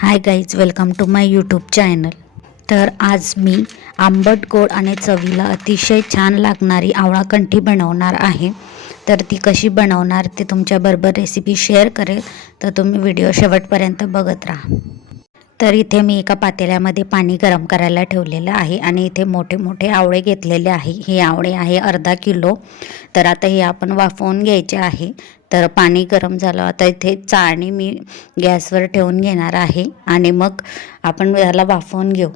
Hi guys welcome to my YouTube channel तर आज मी आंबट गोड आणि चवीला अतिशय छान लागणारी आवळा कंठी बनवणार आहे. तर ती कशी बनवणार ते तुमच्याबरोबर रेसिपी शेअर करेल. तर तुम्ही व्हिडिओ शेवटपर्यंत बघत राहा. तर इथे मी एका पातेल्यामध्ये पाणी गरम करायला ठेवलेलं आहे आणि इथे मोठे मोठे आवळे घेतलेले आहे. हे आवळे आहे अर्धा किलो. तर आता हे आपण वाफवून घ्यायचे आहे. तर पाणी गरम झालं. आता इथे चाळणी मी गॅसवर ठेवून घेणार आहे आणि मग आपण याला वाफवून घेऊ.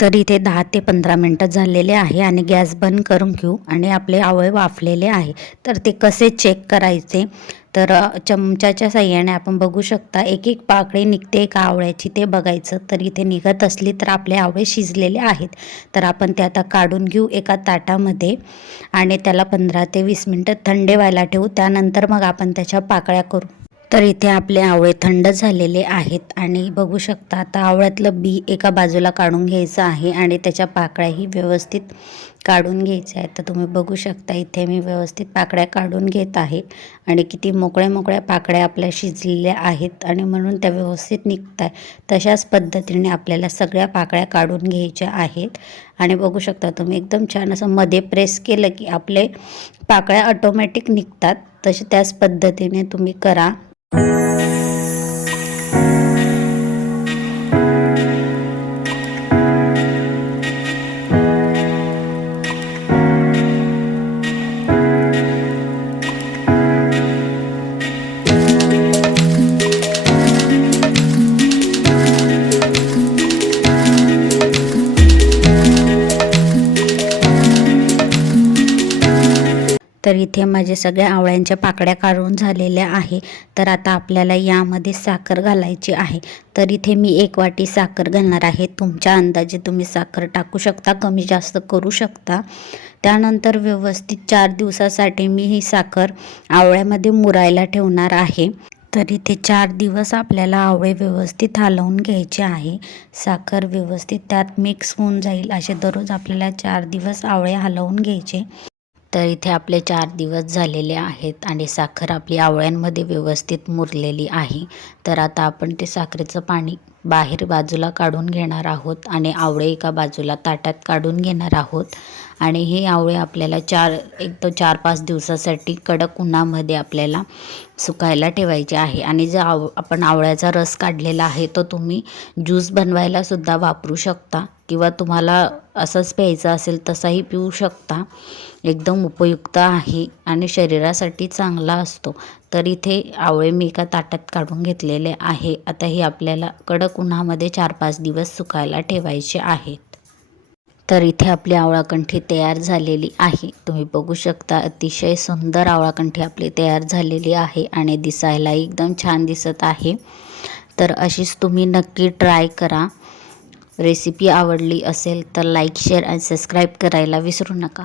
तर इथे दहा ते पंधरा मिनटं झालेले आहे आणि गॅस बंद करून घेऊ आणि आपले आवळे वाफलेले आहे. तर ते कसे चेक करायचे? तर चमच्याच्या साह्याने आपण बघू शकता एक एक पाकळी निघते का आवळ्याची ते बघायचं. तर इथे निघत असली तर आपले आवळे शिजलेले आहेत. तर आपण ते आता काढून घेऊ एका ताटामध्ये आणि त्याला पंधरा ते वीस मिनटं थंडे व्हायला ठेवू. त्यानंतर मग आपण त्याच्या पाकळ्या करू. तर इथे आपले आवळे थंड झालेले आहेत आणि बघू शकता आता आवळ्यातलं बी एका बाजूला काढून घ्यायचं आहे आणि त्याच्या पाकळ्याही व्यवस्थित काढून घ्यायच्या आहेत. तर तुम्ही बघू शकता इथे मी व्यवस्थित पाकळ्या काढून घेत आहे आणि किती मोकळ्या मोकळ्या पाकळ्या आपल्या शिजलेल्या आहेत आणि म्हणून त्या व्यवस्थित निघत आहे तशाच पद्धतीने आपल्याला सगळ्या पाकळ्या काढून घ्यायच्या आहेत. आणि बघू शकता तुम्ही एकदम छान असं मध्ये प्रेस केलं की आपले पाकळ्या ऑटोमॅटिक निघतात. तसे त्याच पद्धतीने तुम्ही करा. तर इथे माझे सगळ्या आवळ्यांच्या पाकड्या काढून झालेल्या आहे. तर आता आपल्याला यामध्ये साखर घालायची आहे. तर इथे मी एक वाटी साखर घालणार आहे. तुमच्या अंदाजे तुम्ही साखर टाकू शकता कमी जास्त करू शकता. त्यानंतर व्यवस्थित चार दिवसासाठी मी ही साखर आवळ्यामध्ये मुरायला ठेवणार आहे. तर इथे चार दिवस आपल्याला आवळे व्यवस्थित हलवून घ्यायचे आहे. साखर व्यवस्थित त्यात मिक्स होऊन जाईल. असे दररोज आपल्याला चार दिवस आवळे हलवून घ्यायचे. तर इथे आपले चार दिवस झालेले आहेत आणि साखर आपली आवळ्यांमध्ये व्यवस्थित मुरलेली आहे. तर आता आपण ते साखरेचं पाणी बाहेर बाजूला काढून घेणार आहोत आणि आवळे एका बाजूला ताटात काढून घेणार आहोत. आणि हे आवळे आपल्याला चार एक तर चार पाच दिवसासाठी कडक उन्हामध्ये आपल्याला सुकायला ठेवायचे आहे. आणि जे आव आपण आवळ्याचा रस काढलेला आहे तो तुम्ही ज्यूस बनवायलासुद्धा वापरू शकता. किंवा तुम्हाला असंच प्यायचं असेल तसाही पिऊ शकता. एकदम उपयुक्त आहे आणि शरीरासाठी चांगला असतो. तर इथे आवळे मी एका ताटात काढून घेतलेले आहे. आता हे आपल्याला कडक उन्हामध्ये चार पाच दिवस सुकायला ठेवायचे आहेत. तर इथे आपली आवळाकंठी तयार झालेली आहे. तुम्ही बघू शकता अतिशय सुंदर आवळाकंठी आपली तयार झालेली आहे आणि दिसायला एकदम छान दिसत आहे. तर अशीच तुम्ही नक्की ट्राय करा. रेसिपी आवडली असेल तर लाईक शेअर आणि सबस्क्राईब करायला विसरू नका.